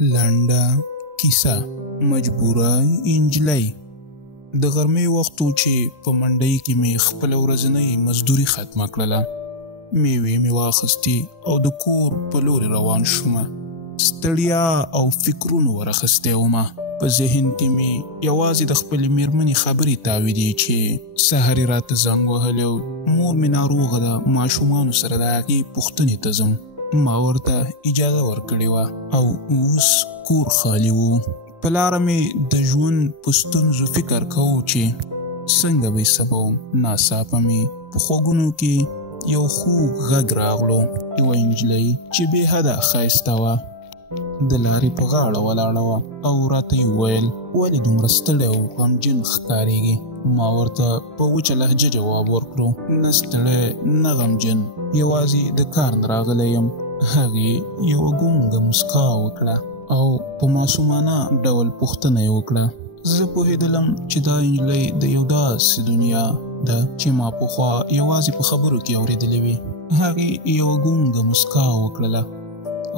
لنډه کیسه مجبوره انجلۍ. د غرمې وخت و چې په منډۍ کې مې خپله ورځنۍ مزدوري ختمه کړله. میوې مې واخیستې او د کور په لورې روان شومه. ستړیا او فکرونو ورخستی ومه. په ذهن کې مې یوازې د خپلې مېرمنې خبرې تاویدې چې سحر یې راته زنګ وهلی و. مور مې ناروغه ده، ماشومانو سره د هغې پوښتنې ته ځم. ما ورته اجازه ورکړې وه او اوس کور خالي و. په لاره مې د ژوند په ستونزو فکر کوو چې څنګه به یې سبوم. ناڅاپه مې په خوږونو کې یو خوږ غږ راغلو. یوه نجلۍ چې بې حده ښایسته وه د لارې په غاړه ولاړه وه او راته یې وویل ولې دومره ستړی او غمجن ښکارېږې. ما ورته په وچه لهجه جواب ورکړو نه ستړی نه غمجن، یوازې د کار نه راغلی یم. هغې یوه ګونګه موسکا وکړه او په معصومانه ډول پوښتنه یې وکړه. زه پوهېدلم چې دا نجلۍ د یو داسې دنیا ده چې ما پخوا یوازې په خبرو کې اورېدلې وي. هغې یوه ګونګه موسکا وکړله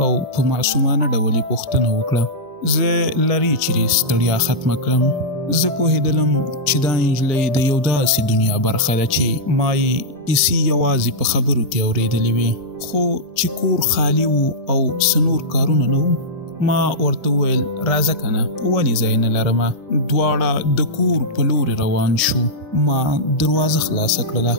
او په معصومانه ډول یې پوښتنه وکړه زه لرې چیرې ستړیا ختمه کړم. زه پوهېدلم چې دا نجلۍ د یو داسې دنیا برخه ده چې ما یې کیسې یوازې په خبرو کې اورېدلې وي، خو چې کور خالي و او څه نور کارونه نه وو. ما ورته وویل راځه که نه، ولې ځای نه لرمه. دواړه د کور په لورې روان شو. ما دروازه خلاصه کړله.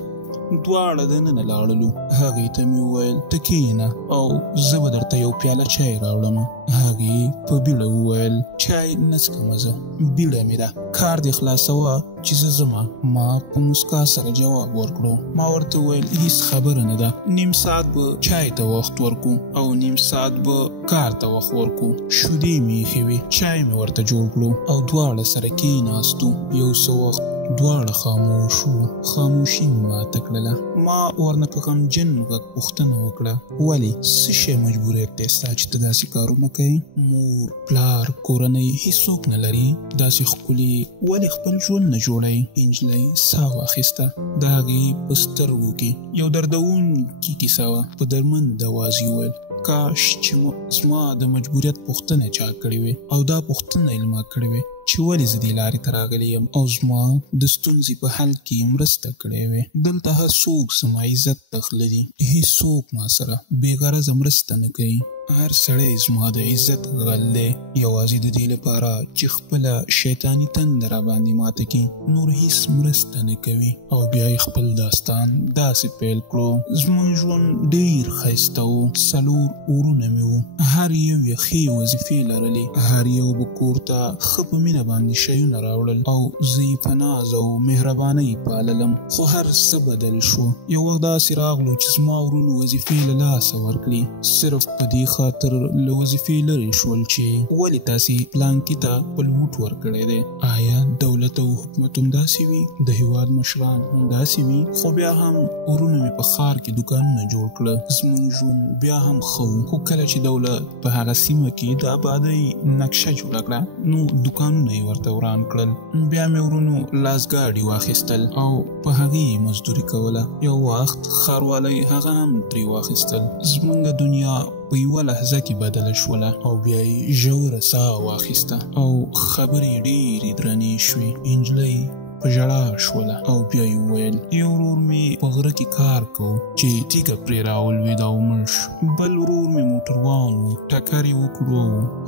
دواړه دننه لاړلو. هغې ته مې وویل ته کښېنه او زه به درته یو پیاله چای راوړم. هغې په بیړه وویل چای نه څښمه، زه بیړه مې ده، کار دې خلاصوه چې زه ځمه. ما په موسکا سره جواب ورکړو. ما ورته وویل هیڅ خبره نه ده، نیم ساعت به چای ته وخت ورکو او نیم ساعت به کار ته وخت ورکو. شیدې مې ایښې وې، چای مې ورته جوړ کړو او دواړه سره کښېناستو. یو څه وخت دواړه خاموش وو. خاموشي مې ماته کړله. ما ورنه په غمجن غږ پوښتنه وکړه ولې، څه شی مجبوریت دی ستا چې ته داسې کارونه کوې؟ مور پلار کورنۍ هیڅوک نه لري، داسې ښکلي ولې خپل ژوند نه جوړوي؟ نجلۍ ساه واخیسته. د هغې په سترګو کې یو دردونکې کیسه وه. په درمند اواز یې وویل کاش چې زما د مجبوریت پوښتنه چا کړې وې او دا پوښتنه یې ما کړې وې چې ولې زه دې لارې ته راغلی یم او زما د ستونزې په حل کې مرسته کړې وې. دلته هر څوک زما عزت ته غله دي، هېڅوک ما سره بې غرضه مرسته نه کوي. هر سړی زما د عزت غل دی یوازې د دې لپاره چې خپله شیطاني تنده راباندې ماته کړي. نور هېڅ مرسته نه کوي. او بیا یې خپل داستان داسې پیل کړو. زموږ ژوند ډېر ښایسته و. 4 ورونه مې وو. هر یو یې ښې وظیفې لرلې. هر یو به کور ته ښه په مینه باندې شیونه راوړل او زه یې په ناز او مهربانۍ پاللم. خو هر څه بدل شو. یو وخت داسې راغلو چې زما ورونو وظیفې له لاسه ورکړي، صرف په دې خاطر له وظیفې لرې شول چې ولې تاسې پلانکي ته خپل ووټ ورکړی دی. آیا دولت او حکومت هم داسې وي؟ د هېواد مشران هم داسې وي؟ خو بیا هم ورونو مې په ښار کې دوکانونه جوړ کړه. زموږ ژوند بیا هم ښه و. خو کله چې دولت په هغه سیمه کې د آبادۍ نقشه جوړه کړه نو دوکانونه یې ورته وران کړل. بیا مې ورونو لاسګاډي واخیستل او په هغې مزدوري کوله. یو وخت ښاروالی هغه هم ترې واخیستل. زموږ دنیا په یوه لحظه کې بدله شوله او بیا یې ژوره ساه واخیسته او خبرې ډېرې درنې شوې. نجلۍ په ژړا شوله او بیا یې وویل یو ورور مې په غره کې کار کوو چې تیږه پرې راولوېده او مړ شو. بل ورور مې موټروان و، ټکر یې وکړو،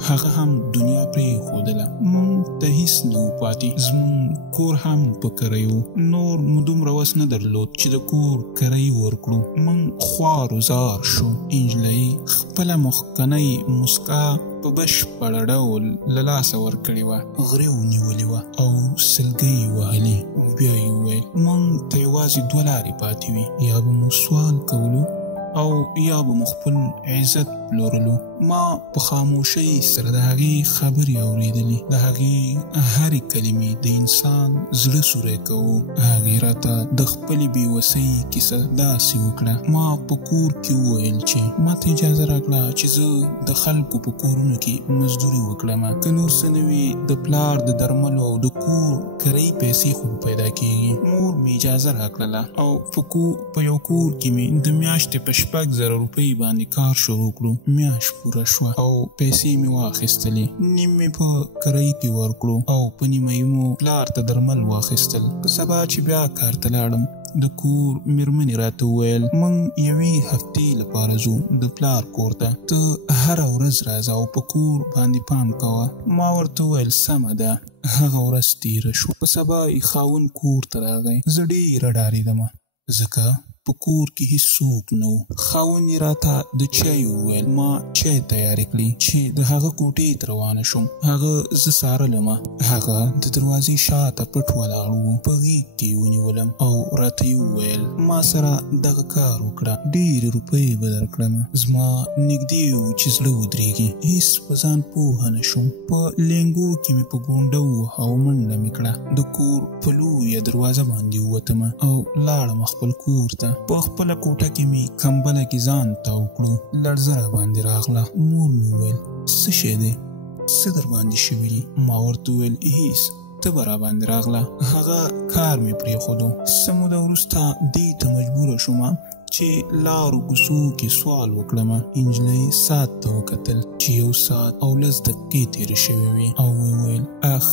هغه هم دنیا پرېښودله. موږ ته هېڅ نه و پاتې. زموږ کور هم په کرۍ و. نور مو دومره وس نه درلود چې د کور کرۍ ورکړو. موږ خوار و زار شو. نجلۍ خپله مخکنۍ موسکا په بشپړه ډول له لاسه ورکړې وه. غرې ونیولې وه او سلګۍ یې وهلې. بیا یې وویل موږ ته یوازې 2 لارې پاتې وي، یا به مو سوال کولو او یا به مو خپل عزت پلورلو. ما په خاموشۍ سره د هغې خبرې اورېدلې. د هغې هرې کلمې د انسان زړه سوری کوو. هغې راته د خپلې بېوسۍ کیسه داسې وکړه. ما په کور کې وویل چې ما ته اجازه راکړه چې زه د خلکو په کورونو کې مزدوري وکړم. که نور څه نه وي د پلار د درملو او د کور کرۍ پیسې خو پیدا کېږي. مور مې اجازه راکړله او په یو کور کې مې د میاشتې په 6,000 روپۍ باندې کار شروع کړو. میاشت پوره شوه او پیسې مې واخیستلې. نیم مې په کرایي کې ورکړو او په نیمایي مو پلار ته درمل واخیستل. په سبا چې بیا کار ته لاړم د کور میرمنې راته وویل موږ یوې هفتې لپاره ځو د پلار کور ته، ته هره ورځ راځه او په کور باندې پام کوه. ما ورته وویل سمه ده. هغه ورځ تېره شوه. په سبا یې خاوند کور ته راغی. زه ډېره ډارېدمه ځکه په کور کې هیڅوک نه و. خاوند یې راته د چای وویل. ما چای تیارې کړې چې د هغه کوټې ته روانه شوم. هغه زه څارلمه. هغه د دروازې شاته پټ ولاړ و. په غېږ کې ونیولم او راته یې وویل ما سره دغه کار وکړه، ډېرې روپۍ به درکړمه. زما نږدې و چې زړه ودرېږي. هېڅ په ځان پوهه نه شوم. په لېنګو کې مې په ګونډه ووهه او منډه مې کړه. د کور په لویه دروازه باندې ووتمه او لاړم خپل کور ته. په خپله کوټه کې مې کمبله کې ځان تاو کړو. لړزه راباندې راغله. مور مې وویل څه شی دی؟ څه در باندې شوي دي؟ ما ورته وویل هېڅ، ته به راباندې راغله. هغه کار مې پرېښودو. څه موده وروسته دې ته مجبوره شومه چې لارو کوڅو کې سوال وکړمه. نجلۍ ساعت ته وکتل چې 1 ساعت او 10 دقیقې تېرې شوې وې او وویل اخ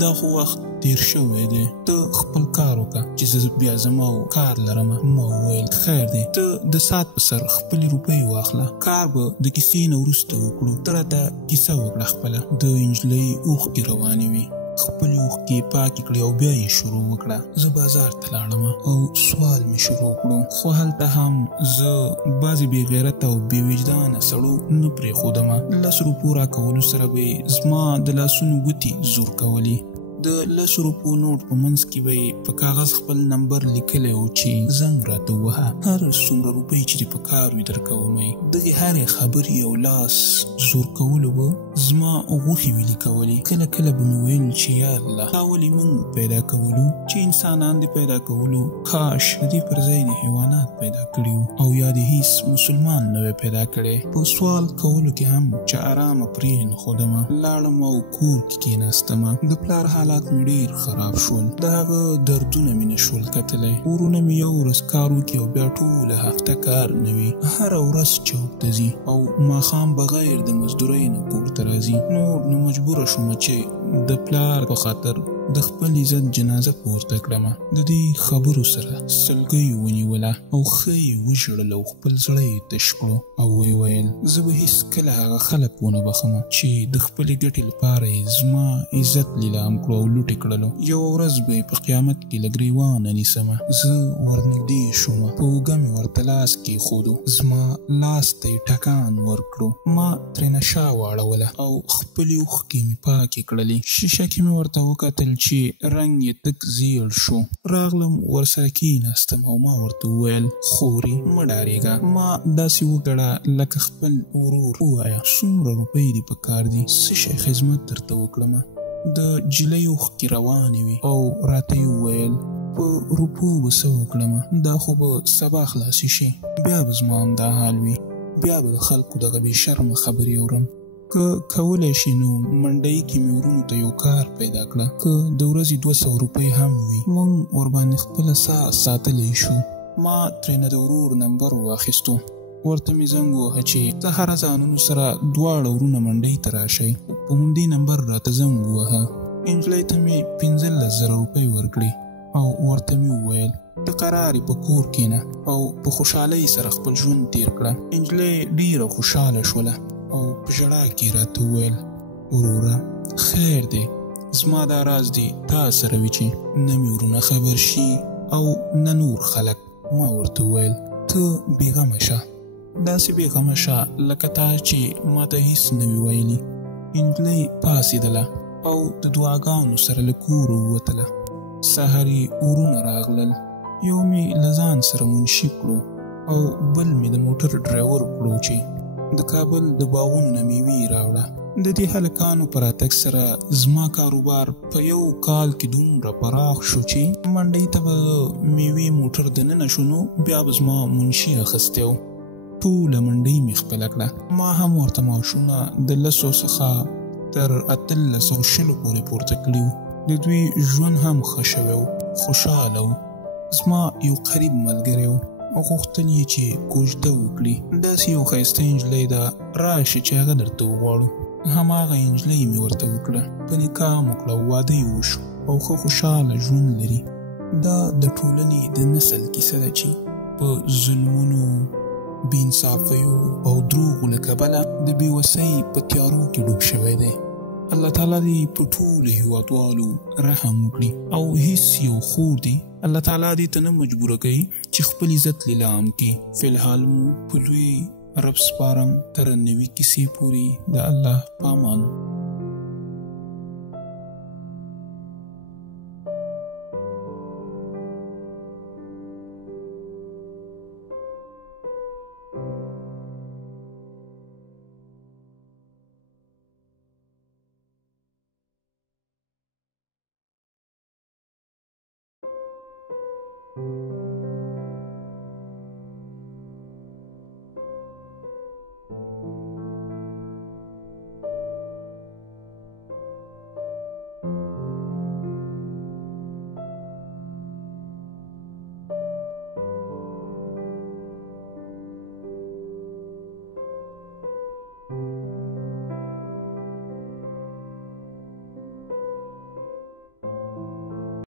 دا خو وخت تیر شوی دی، ته خپل کار وکړه چې زه بیا زما کار لرم. ما وویل خیر دی، ته د ساعت په سر خپلې روپۍ واخله، کار به د کیسې نه وروسته وکړو. ته راته کیسه وکړه خپله. د نجلۍ اوښکې روانې وې. خپلې اوښکې پاکې کړې او بیا یې شروع وکړه. زه بازار ته لاړم او سوال مې شروع کړو، خو هلته هم زه بعضې بې غیرته او بې وجدانه سړو نه پرېښودمه. 10 روپو راکولو سره به یې زما د لاسونو ګوتې زور کولې. د 10 روپو نوټ په منځ کې به یې په کاغذ خپل نمبر لیکلی و چې زنګ راته ووهه، هر څومره روپۍ چې دې په کار وي درکومه. دغې هرې خبرې او لاس زور کولو به زما غوښې ویلې کولې. کله کله به مې ویل چې یا الله تا ولې موږ پیدا کولو چې انسانان دې پیدا کولو، کاش د دې پر ځای دې حیوانات پیدا کړي وو او یا دې هېڅ مسلمان نه وی پیدا کړی. په سوال کولو کې هم چې ارامه پرېنښودمه. لاړم او کور کې کېناستمه. د پلار حالات مې ډېر خراب شول. د هغه دردونه مې نه شول کتلی. ورونه مې یو ورځ کار وکړي او بیا ټوله هفته کار نه وي. هره ورځ چوک ته ځي او ماښام بغیر د مزدورۍ نه کور ته راځي. نور نو مجبوره شومه چې د پلار په خاطر د خپل عزت جنازه پورته کړمه. د دې خبرو سره سلګۍ ونیوله او ښه یې وژړل او خپل زړه یې تش کړو او ویې ویل زه به هېڅکله هغه خلک ونه بخمه چې د خپلې ګټې لپاره یې زما عزت لیلام کړو او لوټې کړلو. یوه ورځ به یې په قیامت کې له ګریوانه نیسمه. زه ورنږدې شومه. په اوږه مې ورته لاس کېښودو. زما لاس ته یې ټکان ورکړو. ما ترېنه شا واړوله او خپلې اوښکې مې پاکې کړلې. شیشه کې مې ورته وکتل چې رنګ یې تک زیړ شو. راغلم ورسره کېناستم او ما ورته وویل خورې مه ډارېږه، ما داسې وکړه لکه خپل ورور. ووایه څومره روپۍ دې په کار دي، څه شی خدمت درته وکړمه. د جلۍ اوښکې روانې وې او راته یې وویل په روپو به څه وکړمه، دا خو به سبا خلاصې شي، بیا به زما همدا حال وي، بیا به د خلکو دغه بې شرمه خبرې اورم. که کولی شي نو منډۍ کې مې ورونو ته یو کار پیدا کړه، که د ورځې 200 روپۍ هم وي، موږ ورباندې خپله ساه ساتلی شو. ما ترېنه د ورور نمبر واخیستو. ورته مې زنګ ووهه چې سهار ځانونو سره دواړه ورونه منډۍ ته راشئ. په همدې نمبر راته زنګ ووهه. نجلۍ ته مې 15,000 روپۍ ورکړې او ورته مې وویل ته قرارې په کور کېنه او په خوشحالۍ سره خپل ژوند تېر کړه. نجلۍ ډېره خوشحاله شوله او په ژړا کې راته وویل وروره خیر دی، زما دا راز دی تا سره وي چې نه مې ورونه خبر شي او نه نور خلک. ما ورته وویل ته بېغمه شه، داسې بېغمه شه لکه تا چې ما ته هېڅ نه وي ویلي. نجلۍ پاڅېدله او د دعاګانو سره له کوره ووتله. سهار یې ورونه راغلل. یو مې له ځان سره منشي کړو او بل مې د موټر ډرایور کړو چې د کابل د باغونو نه میوې راوړه. د دې هلکانو په راتګ سره زما کاروبار په یو کال کې دومره پراخ شو چې منډۍ ته به میوې موټر دننه شو نو بیا به زما منشي اخیستی و. ټوله منډۍ مې خپله کړه. ما هم ورته معاشونه د 100 څخه تر 1820 پورې پورته کړي وو. د دوی ژوند هم ښه شوی و، خوشحاله و. زما یو قریب ملګری و، او غوښتل یې چې کوژده وکړي. داسې یو ښایسته نجلۍ ده، راشه چې هغه درته وغواړو. هماغه نجلۍ مې ورته وکړه، په نکاح مو کړه او واده یې وشو او ښه خوشحاله ژوند لري. دا د ټولنې د نسل کیسه ده چې په ظلمونو، بېانصافیو او دروغو له کبله د بېوسۍ په تیارو کې ډوب شوی دی. الله تعالی دې په ټولو هېوادوالو رحم وکړي او هیڅ یو خور دې الله تعالی دې ته نه مجبوره کوي چې خپل عزت لیلام کړي. فی الحال مو په لوی رب سپارم تر نوې کیسې پورې د الله په امان.